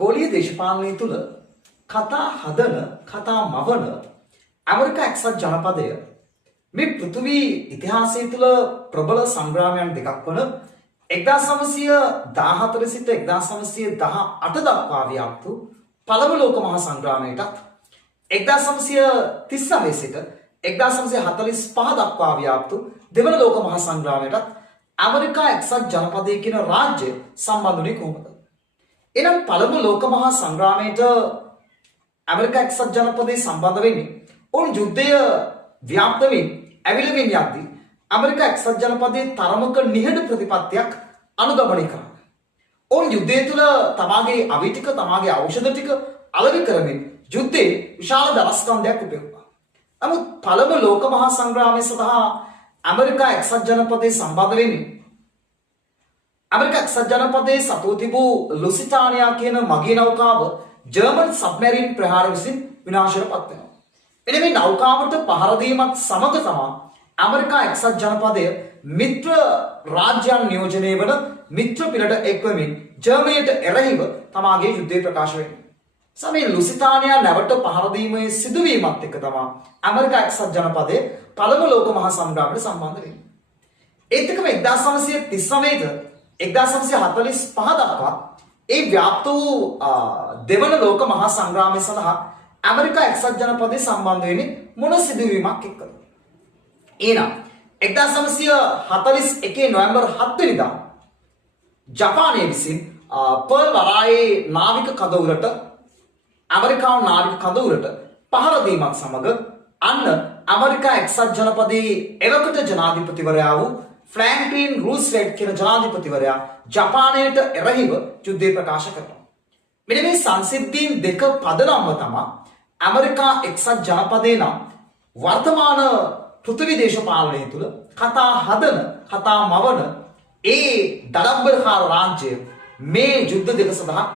ගෝලීය දේශපාලනය තුළ කතා හදන කතා මවන ඇමරිකා එක්සත් ජනපදය මේ පෘථිවී ඉතිහාසය තුළ ප්‍රබල සංග්‍රාමයන් දෙකක් වන 1914 සිට 1918 දක්වා ව්‍යාප්ත වූ පළමු ලෝක මහා සංග්‍රාමයටත් 1939 සිට 1945 දක්වා ව්‍යාප්ත වූ දෙවන ලෝක මහා සංග්‍රාමයටත් ඇමරිකා එක්සත් ජනපදය කියන රාජ්‍ය සම්බන්ධ වුණේ කොහොමද? එනම් පළමු ලෝක මහා සංග්‍රාමයට ඇමරිකා එක්සත් ජනපදයේ සම්බන්ධ වෙන්නේ ඔවුන් යුද්ධය ව්‍යාප්ත වෙමින් ඇවිලමින් යද්දී ඇමරිකා එක්සත් ජනපදයේ තරමක නිහඬ ප්‍රතිපත්තියක් අනුගමනය කරා. ඔවුන් යුද්ධය තුළ තමාගේ අවි ටික තමාගේ ඖෂධ ටික අලෙවි කරමින් යුද්ධයේ විශාල දරස්කන්ධයක් උපයවුවා. නමුත් පළමු ලෝක මහා සංග්‍රාමය සඳහා ඇමරිකා එක්සත් ජනපදයේ සම්බන්ධ වෙන්නේ ඇමරිකා එක්සත් ජනපදයේ සතුව තිබූ ලුසිටානියා කියන මගී නෞකාව ජර්මන් සබ්මැරින් ප්‍රහාර විසින් විනාශයට පත් වෙනවා. එනම් මේ නෞකාවට පහර දීමත් සමග තමයි ඇමරිකා එක්සත් ජනපදය මිත්‍ර රාජ්‍යයන් නියෝජනය වන මිත්‍ර පිළට එක්වමින් ජර්මනියට එරෙහිව තමාගේ යුද්ධය ප්‍රකාශ වෙන්නේ. සමේ ලුසිටානියා නැවට පහර දීමේ සිදුවීමත් එක්ක තමයි ඇමරිකා එක්සත් ජනපදයේ පළමු ලෝක මහා සංග්‍රාමයට සම්බන්ධ වෙන්නේ. ඒත් එක්කම 1939 1945 දක්වා ඒ ව්‍යාප්ත වූ දෙවන ලෝක මහා සංග්‍රාමය සඳහා ඇමරිකා එක්සත් ජනපදයේ සම්බන්ධ වෙන්නේ මොන සිදුවීමක් එක්කද? එහෙනම් 1941 නොවැම්බර් 7 වෙනිදා ජපානය විසින් පර්ල් වරායේ නාවික කඳවුරට ඇමරිකානු නාවික කඳවුරට පහර දීමත් සමග අන්න ඇමරිකා එක්සත් ජනපදයේ එවකට ජනාධිපතිවරයා වූ ෆ්‍රැන්ක්ලින් රූස්වෙල්ට් කියන ජනාධිපතිවරයා ජපානයට එරෙහිව යුද්ධය ප්‍රකාශ කරනවා. මෙන්න මේ සංසිද්ධීන් දෙක පදනම්ව තමයි ඇමරිකා එක්සත් ජනපදයේ නම් වර්තමාන පෘථිවි දේශපාලනය තුළ කතා හදන කතා මවන ඒ දඩබ්බල්කාර රාජ්‍යය මේ යුද්ධ දෙක සඳහා